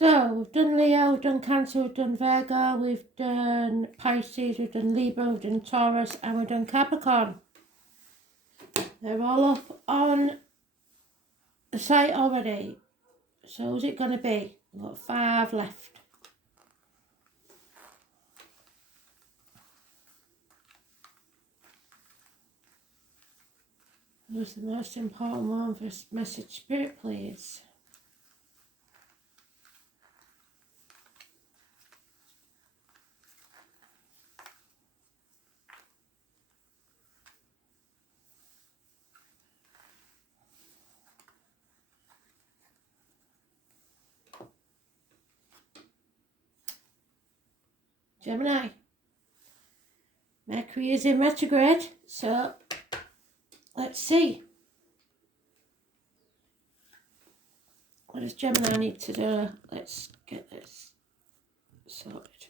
So we've done Leo, we've done Cancer, we've done Virgo, we've done Pisces, we've done Libra, we've done Taurus, and we've done Capricorn. They're all up on the site already. So who's it going to be? We've got 5 left. Who's the most important one for message spirit, please? Gemini. Mercury is in retrograde, so let's see. What does Gemini need to do? Let's get this sorted.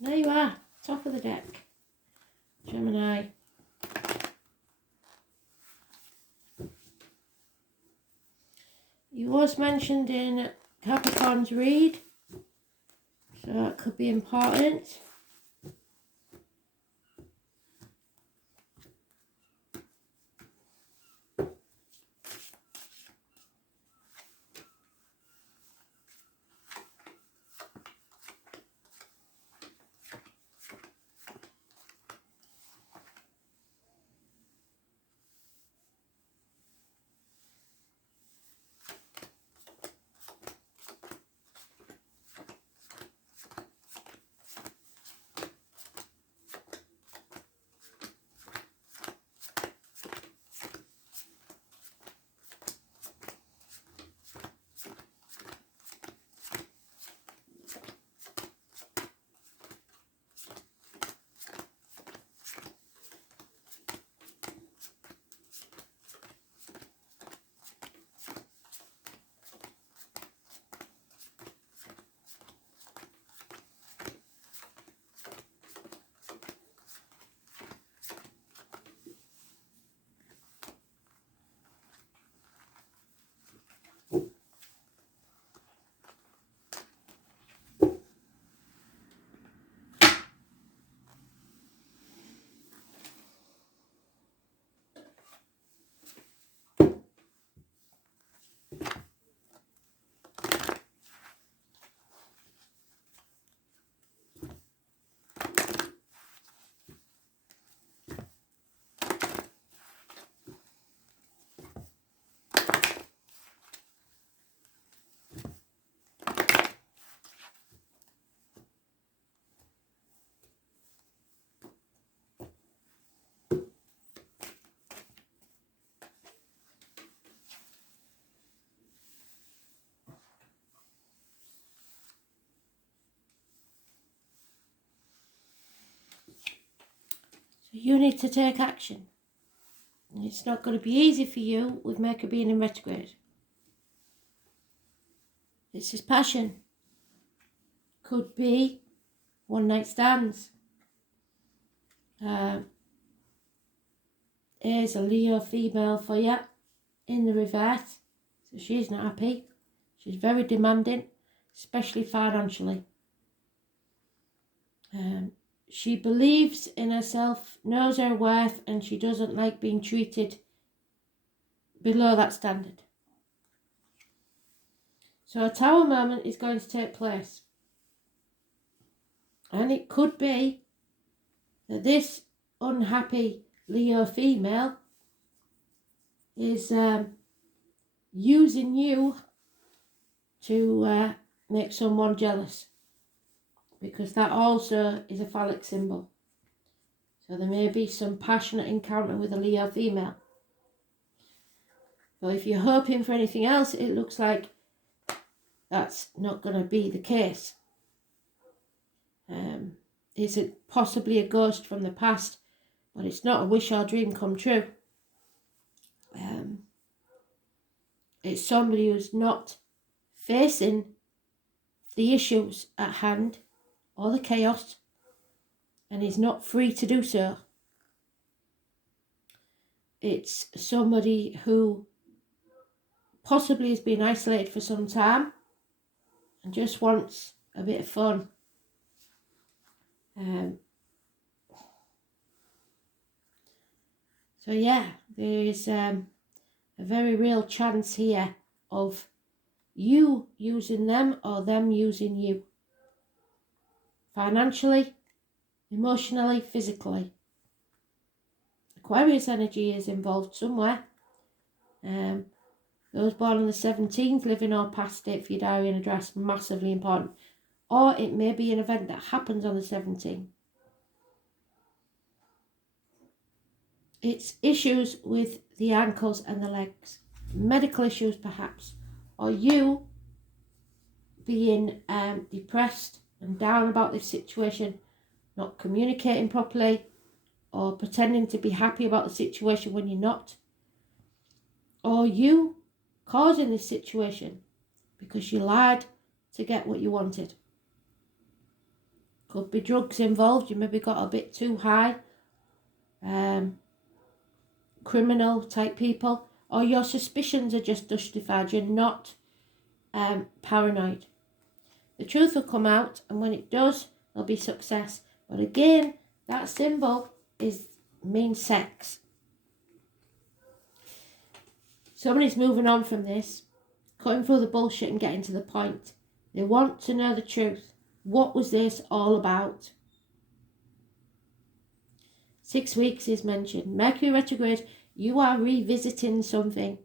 There you are, top of the deck. Gemini. You was mentioned in Capricorn's read, so that could be important. You need to take action. It's not going to be easy for you with Mercury being in retrograde. It's his passion. Could be one night stands. Here's a Leo female for you in the reverse. So she's not happy. She's very demanding, especially financially. She believes in herself, knows her worth, and she doesn't like being treated below that standard. So a tower moment is going to take place. And it could be that this unhappy Leo female is using you to make someone jealous. Because that also is a phallic symbol. So there may be some passionate encounter with a Leo female. But if you're hoping for anything else, it looks like that's not going to be the case. It's possibly a ghost from the past, but it's not a wish or dream come true. It's somebody who's not facing the issues at hand or the chaos, and is not free to do so. It's somebody who possibly has been isolated for some time and just wants a bit of fun. So yeah, there is a very real chance here of you using them or them using you. Financially, emotionally, physically. Aquarius energy is involved somewhere. Those born on the 17th, living or past date for your diary and address, massively important. Or it may be an event that happens on the 17th. It's issues with the ankles and the legs. Medical issues perhaps. Or you being depressed and down about this situation, not communicating properly, or pretending to be happy about the situation when you're not. Or you causing this situation because you lied to get what you wanted. Could be drugs involved, you maybe got a bit too high. Criminal type people. Or your suspicions are just justified, you're not paranoid. The truth will come out, and when it does, there'll be success. But again, that symbol means sex. Somebody's moving on from this, cutting through the bullshit and getting to the point. They want to know the truth. What was this all about? 6 weeks is mentioned. Mercury retrograde, you are revisiting something.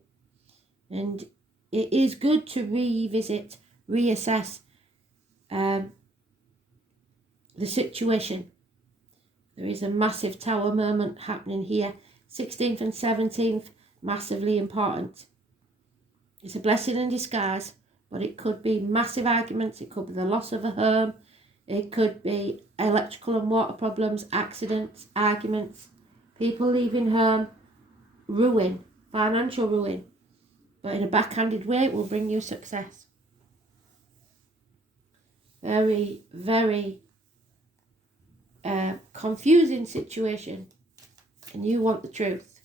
And it is good to revisit, reassess the situation. There is a massive tower moment happening here. 16th and 17th, massively important. It's a blessing in disguise, but it could be massive arguments, it could be the loss of a home, it could be electrical and water problems, accidents, arguments, people leaving home, ruin, financial ruin. But in a backhanded way, it will bring you success. Very, very confusing situation. And you want the truth.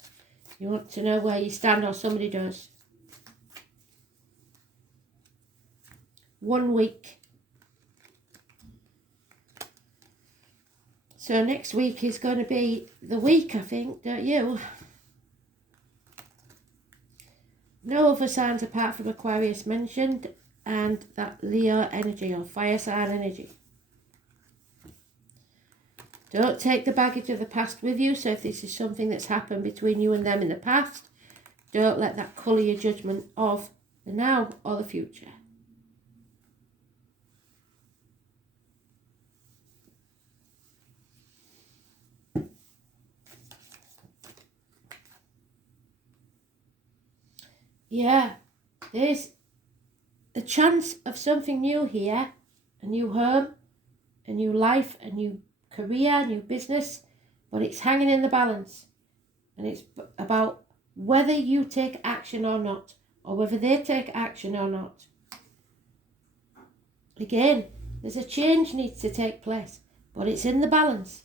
You want to know where you stand, or somebody does. 1 week. So next week is going to be the week, I think, don't you? No other signs apart from Aquarius mentioned, and that Leo energy or fire sign energy. Don't take the baggage of the past with you. So if this is something that's happened between you and them in the past, don't let that colour your judgment of the now or the future. Yeah, there's the chance of something new here, a new home, a new life, a new career, a new business, but it's hanging in the balance. And it's about whether you take action or not, or whether they take action or not. Again, there's a change needs to take place, but it's in the balance.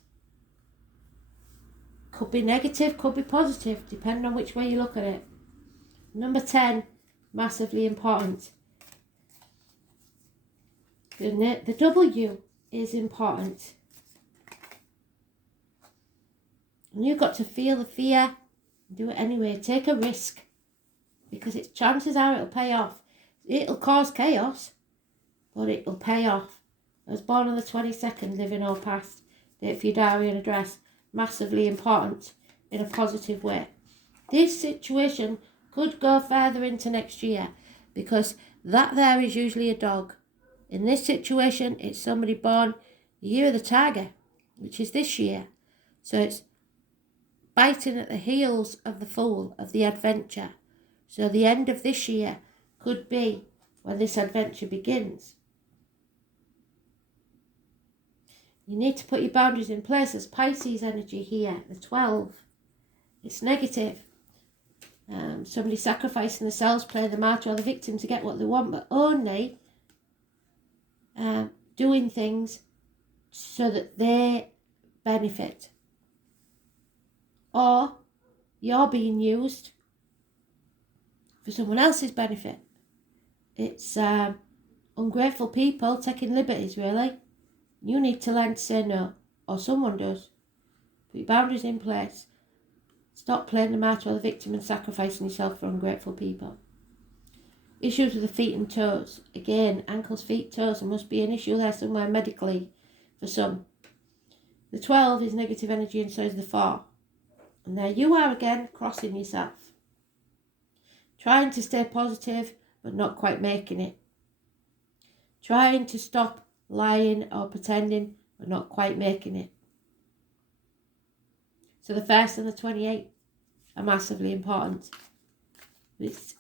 Could be negative, could be positive, depending on which way you look at it. Number 10, massively important. The W is important. And you've got to feel the fear, do it anyway. Take a risk, because its chances are it'll pay off. It'll cause chaos, but it'll pay off. I was born on the 22nd, living or past, date for your diary and address, massively important in a positive way. This situation could go further into next year, because that there is usually a dog. In this situation, it's somebody born the year of the tiger, which is this year. So it's biting at the heels of the fool, of the adventure. So the end of this year could be when this adventure begins. You need to put your boundaries in place. There's Pisces energy here, the 12. It's negative. Somebody sacrificing themselves, playing the martyr or the victim to get what they want, but only doing things so that they benefit. Or you're being used for someone else's benefit. It's ungrateful people taking liberties, really. You need to learn to say no, or someone does. Put your boundaries in place. Stop playing the martyr or the victim and sacrificing yourself for ungrateful people. Issues with the feet and toes. Again, ankles, feet, toes. There must be an issue there somewhere medically for some. The 12 is negative energy and so is the 4. And there you are again, crossing yourself. Trying to stay positive, but not quite making it. Trying to stop lying or pretending, but not quite making it. So the 1st and the 28th are massively important. It's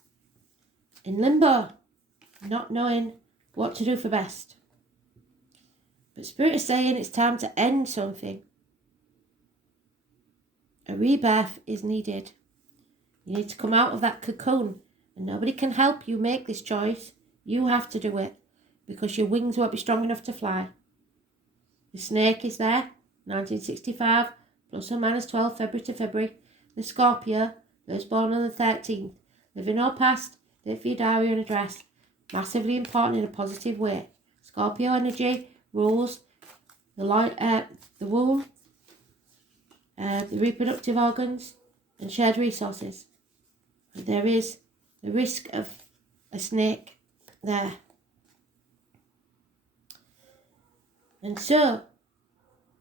in limbo, not knowing what to do for best. But Spirit is saying it's time to end something. A rebirth is needed. You need to come out of that cocoon, and nobody can help you make this choice. You have to do it, because your wings won't be strong enough to fly. The snake is there, 1965, plus or minus 12 February to February. The Scorpio, those born on the 13th, living or past, date for your diary and address. Massively important in a positive way. Scorpio energy rules the light, the womb, the reproductive organs, and shared resources. But there is the risk of a snake there. And so,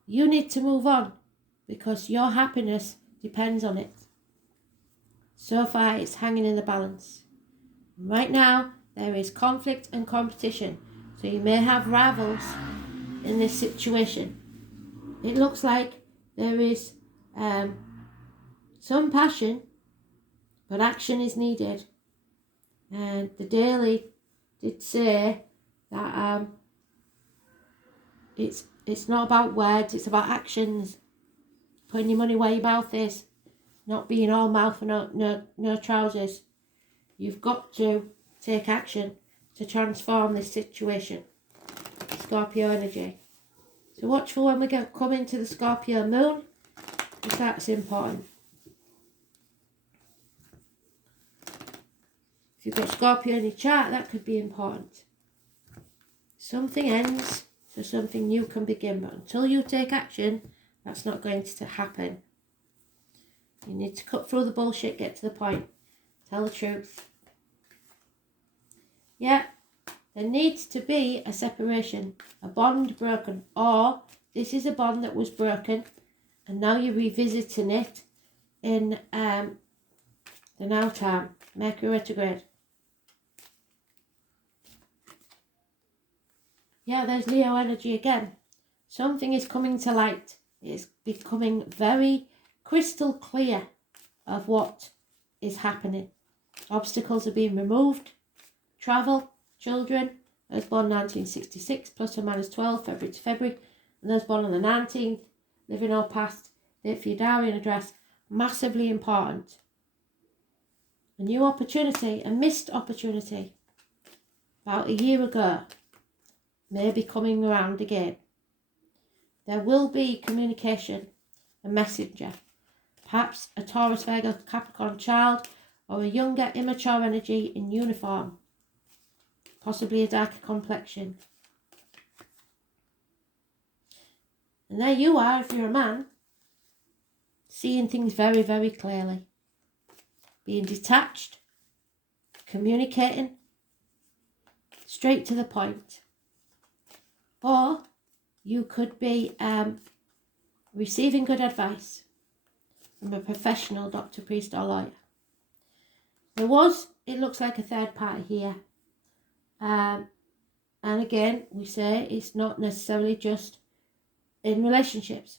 you need to move on, because your happiness depends on it. So far, it's hanging in the balance. Right now, there is conflict and competition, so you may have rivals in this situation. It looks like there is some passion, but action is needed. And the Daily did say that it's not about words, it's about actions. Putting your money where your mouth is, not being all mouth and no trousers. You've got to take action to transform this situation. Scorpio energy. So watch for when we come into the Scorpio moon, because that's important. If you've got Scorpio in your chart, that could be important. Something ends, so something new can begin. But until you take action, that's not going to happen. You need to cut through the bullshit, get to the point. Tell the truth. Yeah, there needs to be a separation, a bond broken, or this is a bond that was broken and now you're revisiting it in the now time, Mercury retrograde. Yeah, there's Leo energy again. Something is coming to light. It's becoming very crystal clear of what is happening. Obstacles are being removed. Travel, children, those born 1966, plus or minus 12, February to February, and those born on the 19th, living or past, date for your diary and address, massively important. A new opportunity, a missed opportunity, about a year ago, may be coming around again. There will be communication, a messenger, perhaps a Taurus, Virgo, Capricorn child, or a younger, immature energy in uniform, possibly a darker complexion. And there you are, if you're a man, seeing things very, very clearly. Being detached, communicating, straight to the point. Or you could be receiving good advice from a professional doctor, priest or lawyer. There was, it looks like, a third party here. And again, we say it's not necessarily just in relationships.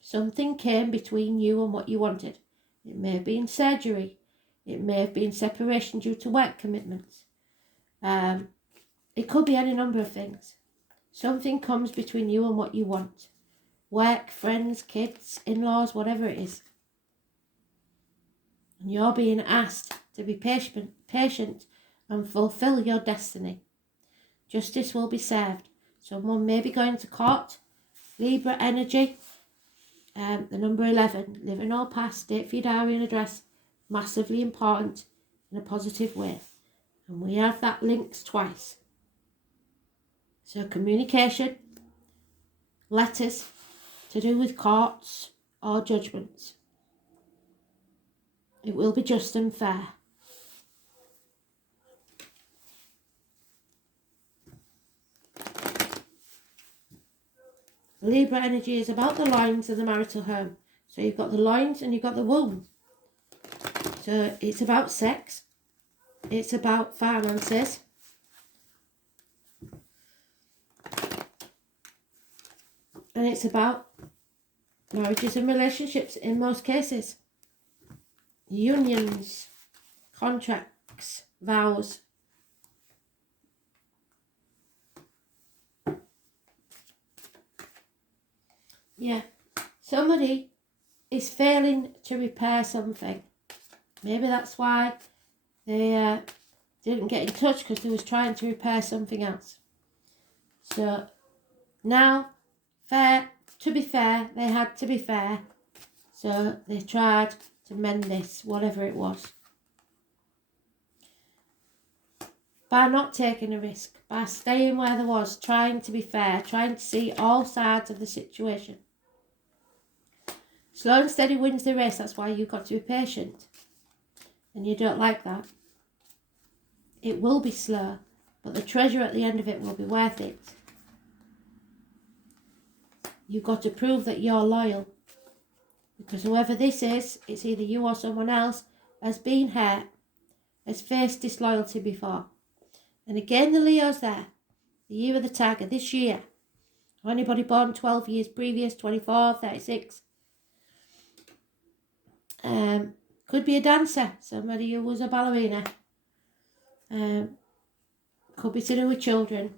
Something came between you and what you wanted. It may have been surgery. It may have been separation due to work commitments. It could be any number of things. Something comes between you and what you want. Work, friends, kids, in-laws, whatever it is. And you're being asked to be patient and fulfill your destiny. Justice will be served. Someone may be going to court. Libra energy. The number 11. Living or past, date for your diary and address. Massively important in a positive way. And we have that links twice. So communication, letters to do with courts or judgments. It will be just and fair. Libra energy is about the loins of the marital home. So you've got the loins and you've got the womb. So it's about sex. It's about finances. And it's about marriages and relationships in most cases. Unions, contracts, vows. Yeah, somebody is failing to repair something. Maybe that's why they didn't get in touch, because they was trying to repair something else. So now, to be fair, they had to be fair. So they tried to mend this, whatever it was. By not taking a risk, by staying where they was, trying to be fair, trying to see all sides of the situation. Slow and steady wins the race. That's why you've got to be patient. And you don't like that. It will be slow, but the treasure at the end of it will be worth it. You've got to prove that you're loyal. Because whoever this is, it's either you or someone else, has been hurt, has faced disloyalty before. And again, the Leo's there. The year of the tiger, this year. Or anybody born 12 years previous, 24, 36. Could be a dancer, somebody who was a ballerina. Could be to do with children.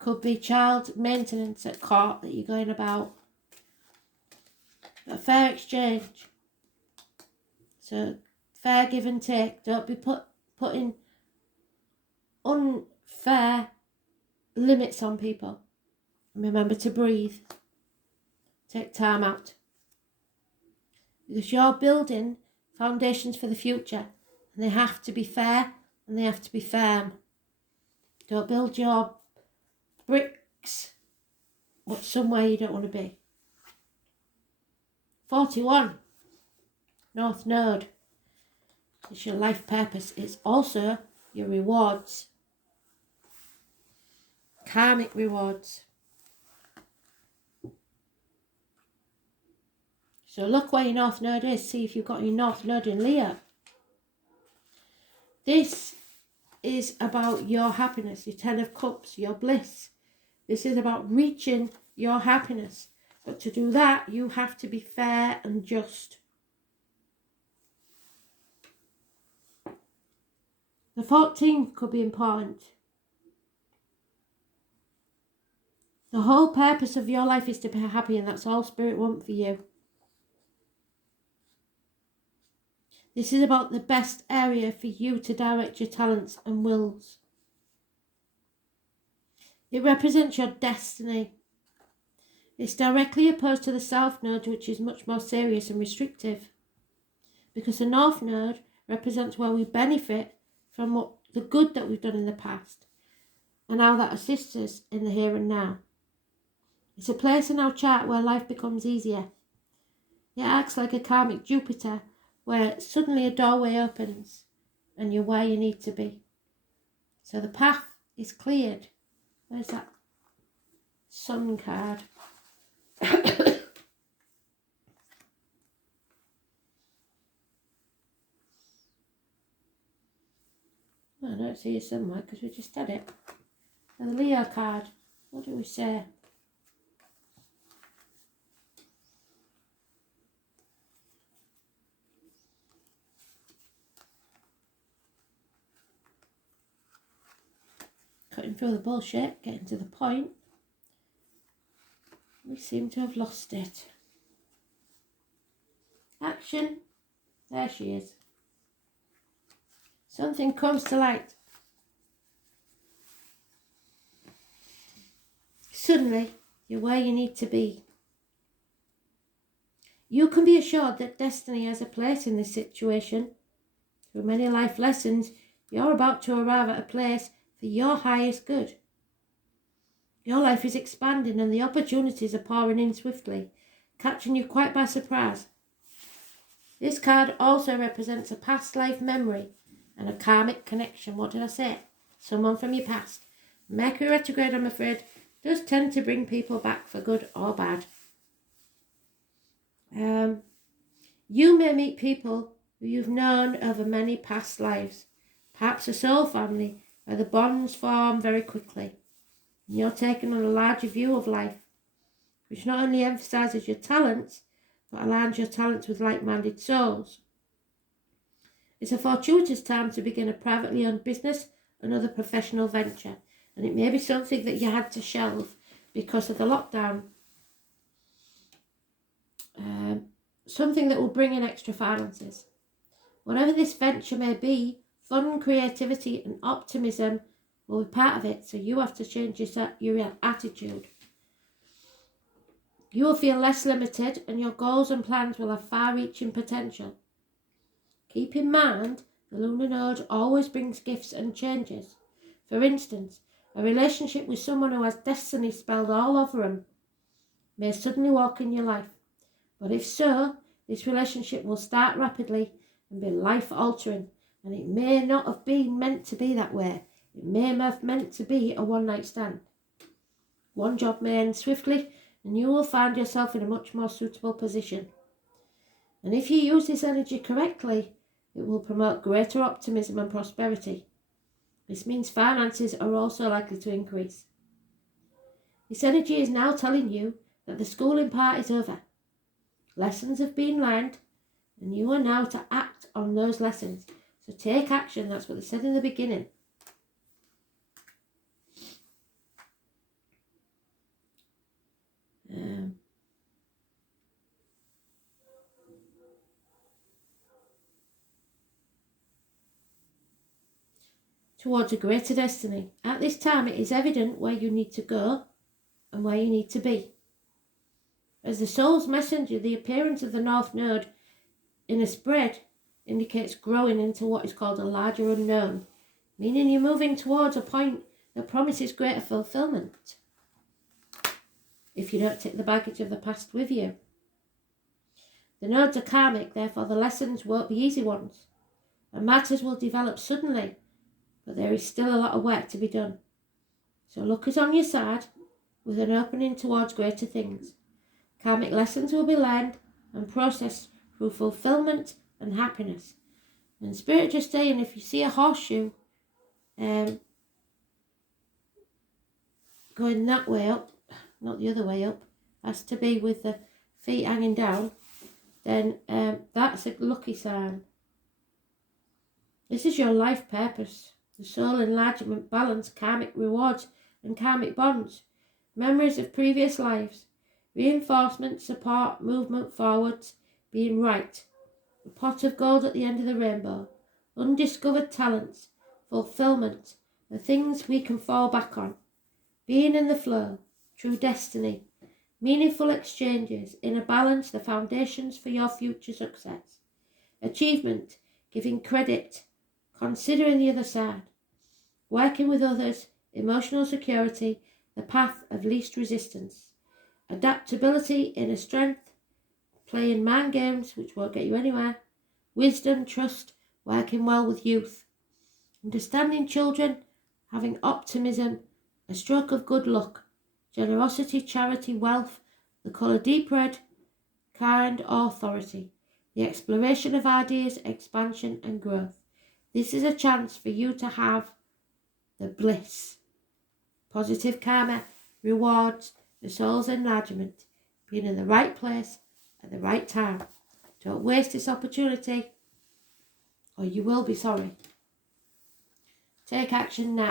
Could be child maintenance at court that you're going about. A fair exchange. So fair give and take. Don't be putting unfair limits on people. And remember to breathe. Take time out. Because you're building foundations for the future. And they have to be fair and they have to be firm. Don't build your bricks somewhere you don't want to be. 41. North Node. It's your life purpose. It's also your rewards. Karmic rewards. So look where your North Node is. See if you've got your North Node in Leo. This is about your happiness, your 10 of Cups, your bliss. This is about reaching your happiness. But to do that, you have to be fair and just. The 14th could be important. The whole purpose of your life is to be happy, and that's all Spirit wants for you. This is about the best area for you to direct your talents and wills. It represents your destiny. It's directly opposed to the South Node, which is much more serious and restrictive. Because the North Node represents where we benefit from the good that we've done in the past, and how that assists us in the here and now. It's a place in our chart where life becomes easier. It acts like a karmic Jupiter, where suddenly a doorway opens and you're where you need to be. So the path is cleared. Where's that Sun card? I don't see it somewhere because we just had it. And the Leo card. What do we say? Cutting through the bullshit, getting to the point. We seem to have lost it. Action. There she is. Something comes to light. Suddenly, you're where you need to be. You can be assured that destiny has a place in this situation. Through many life lessons, you're about to arrive at a place for your highest good. Your life is expanding and the opportunities are pouring in swiftly, catching you quite by surprise. This card also represents a past life memory and a karmic connection. What did I say? Someone from your past. Mercury retrograde, I'm afraid, does tend to bring people back for good or bad. You may meet people who you've known over many past lives, perhaps a soul family where the bonds form very quickly. And you're taking on a larger view of life, which not only emphasises your talents, but aligns your talents with like-minded souls. It's a fortuitous time to begin a privately owned business, another professional venture, and it may be something that you had to shelve because of the lockdown. Something that will bring in extra finances. Whatever this venture may be, fun, creativity and optimism will be part of it, so you have to change your attitude. You will feel less limited and your goals and plans will have far-reaching potential. Keep in mind, the lunar node always brings gifts and changes. For instance, a relationship with someone who has destiny spelled all over them may suddenly walk in your life. But if so, this relationship will start rapidly and be life-altering, and it may not have been meant to be that way. It may have meant to be a one-night stand. One job may end swiftly, and you will find yourself in a much more suitable position. And if you use this energy correctly, it will promote greater optimism and prosperity. This means finances are also likely to increase. This energy is now telling you that the schooling part is over. Lessons have been learned, and you are now to act on those lessons. So take action, that's what they said in the beginning. Towards a greater destiny. At this time, it is evident where you need to go and where you need to be. As the soul's messenger, the appearance of the North Node in a spread indicates growing into what is called a larger unknown, meaning you're moving towards a point that promises greater fulfillment if you don't take the baggage of the past with you. The nodes are karmic, therefore the lessons won't be easy ones, and matters will develop suddenly, but there is still a lot of work to be done. So luck is on your side, with an opening towards greater things. Karmic lessons will be learned and processed through fulfillment and happiness. And Spirit just saying, if you see a horseshoe going that way up, not the other way up, has to be with the feet hanging down, then that's a lucky sign. This is your life purpose. The soul enlargement, balance, karmic rewards and karmic bonds. Memories of previous lives. Reinforcement, support, movement forwards, being right. A pot of gold at the end of the rainbow. Undiscovered talents, fulfillment, the things we can fall back on. Being in the flow, true destiny. Meaningful exchanges, inner balance, the foundations for your future success. Achievement, giving credit, considering the other side. Working with others, emotional security, the path of least resistance. Adaptability, inner strength, playing mind games, which won't get you anywhere. Wisdom, trust, working well with youth. Understanding children, having optimism, a stroke of good luck. Generosity, charity, wealth, the colour deep red, kind, authority. The exploration of ideas, expansion and growth. This is a chance for you to have the bliss. Positive karma, rewards, the soul's enlargement, being in the right place at the right time. Don't waste this opportunity or you will be sorry. Take action now.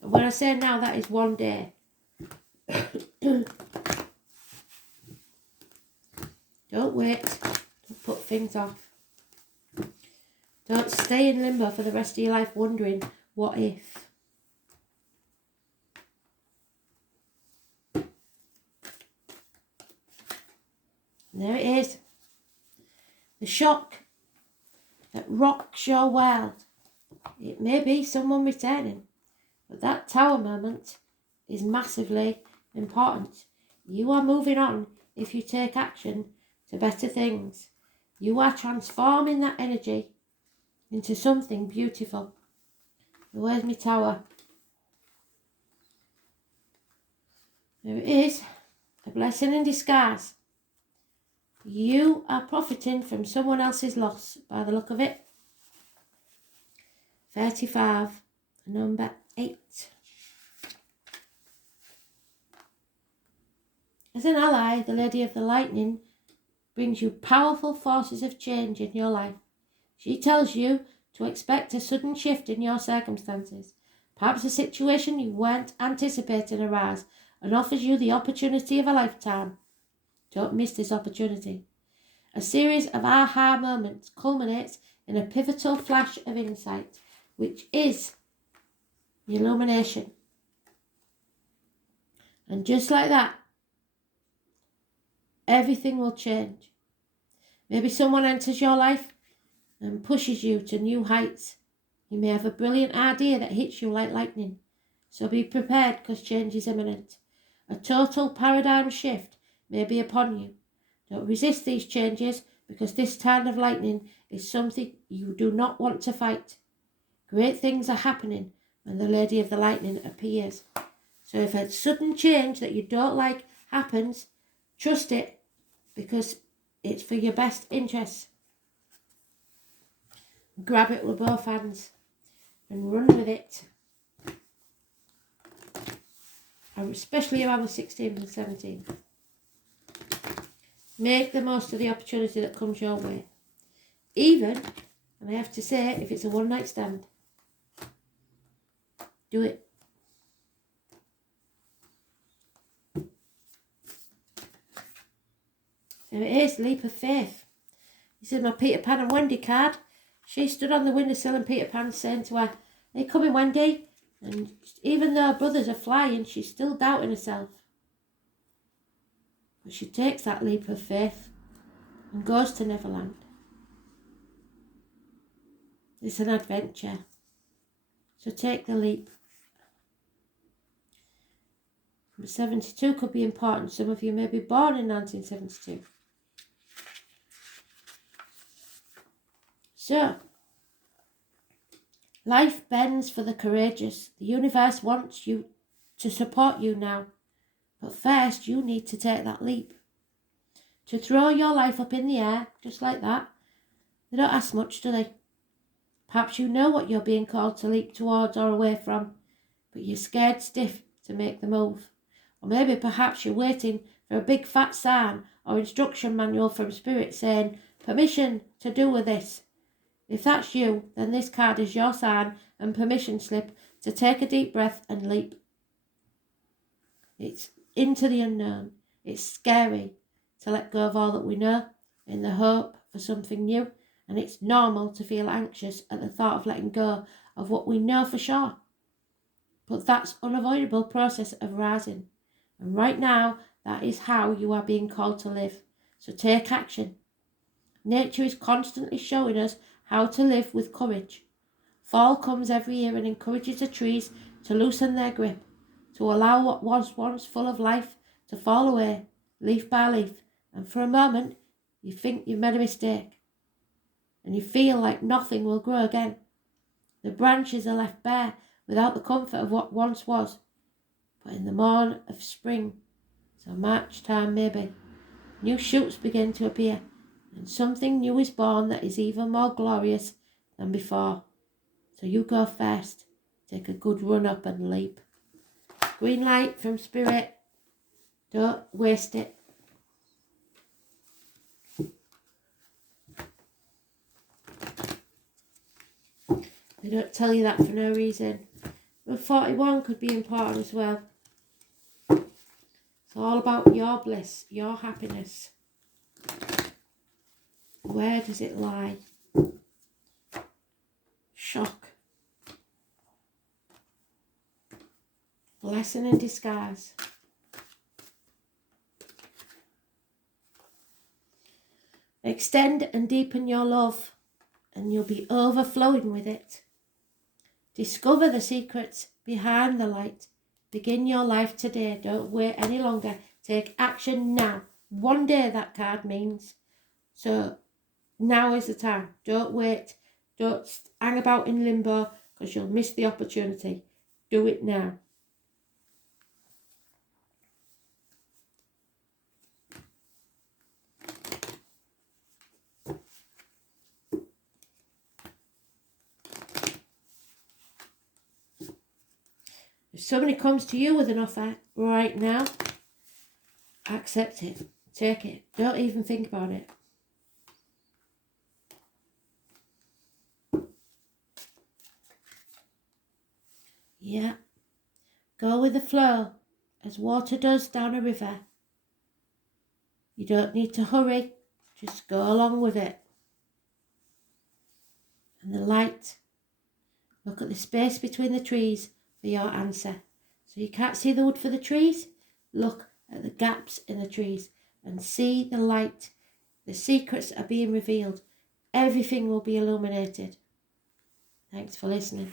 And when I say now, that is one day. Don't wait. Don't put things off. Don't stay in limbo for the rest of your life wondering, what if? And there it is. The shock that rocks your world. It may be someone returning, but that Tower moment is massively important. You are moving on if you take action to better things. You are transforming that energy into something beautiful. Where's my Tower? There it is. A blessing in disguise. You are profiting from someone else's loss by the look of it. 35, number 8. As an ally, the Lady of the Lightning brings you powerful forces of change in your life. She tells you to expect a sudden shift in your circumstances. Perhaps a situation you weren't anticipating arise and offers you the opportunity of a lifetime. Don't miss this opportunity. A series of aha moments culminates in a pivotal flash of insight, which is the illumination. And just like that, everything will change. Maybe someone enters your life and pushes you to new heights. You may have a brilliant idea that hits you like lightning. So be prepared, because change is imminent. A total paradigm shift may be upon you. Don't resist these changes, because this kind of lightning is something you do not want to fight. Great things are happening when the Lady of the Lightning appears. So if a sudden change that you don't like happens, trust it, because it's for your best interests. Grab it with both hands and run with it. Especially around the 16th and 17th. Make the most of the opportunity that comes your way. Even, and I have to say, if it's a one-night stand, do it. There it is, leap of faith. This is my Peter Pan and Wendy card. She stood on the windowsill and Peter Pan saying to her, "Are you coming, Wendy?" And even though her brothers are flying, she's still doubting herself. But she takes that leap of faith and goes to Neverland. It's an adventure. So take the leap. Number 72 could be important. Some of you may be born in 1972. So, life bends for the courageous. The universe wants you to support you now. But first, you need to take that leap. To throw your life up in the air, just like that. They don't ask much, do they? Perhaps you know what you're being called to leap towards or away from, but you're scared stiff to make the move. Or maybe perhaps you're waiting for a big fat sign or instruction manual from Spirit saying, "Permission to do with this." If that's you, then this card is your sign and permission slip to take a deep breath and leap. It's into the unknown. It's scary to let go of all that we know in the hope for something new, and it's normal to feel anxious at the thought of letting go of what we know for sure. But that's unavoidable process of rising. And right now, that is how you are being called to live. So take action. Nature is constantly showing us how to live with courage. Fall comes every year and encourages the trees to loosen their grip, to allow what was once full of life to fall away, leaf by leaf, and for a moment you think you've made a mistake, and you feel like nothing will grow again. The branches are left bare without the comfort of what once was, but in the morn of spring, so March time maybe, new shoots begin to appear, and something new is born that is even more glorious than before. So you go first, take a good run up and leap. Green light from Spirit, don't waste it. They don't tell you that for no reason. But 41 could be important as well. It's all about your bliss, your happiness. Where does it lie? Shock. Blessing in disguise. Extend and deepen your love and you'll be overflowing with it. Discover the secrets behind the light. Begin your life today. Don't wait any longer. Take action now. One day, that card means. So now is the time. Don't wait. Don't hang about in limbo because you'll miss the opportunity. Do it now. If somebody comes to you with an offer right now, accept it. Take it. Don't even think about it. Yeah. Go with the flow as water does down a river. You don't need to hurry. Just go along with it. And the light. Look at the space between the trees for your answer. So you can't see the wood for the trees? Look at the gaps in the trees and see the light. The secrets are being revealed. Everything will be illuminated. Thanks for listening.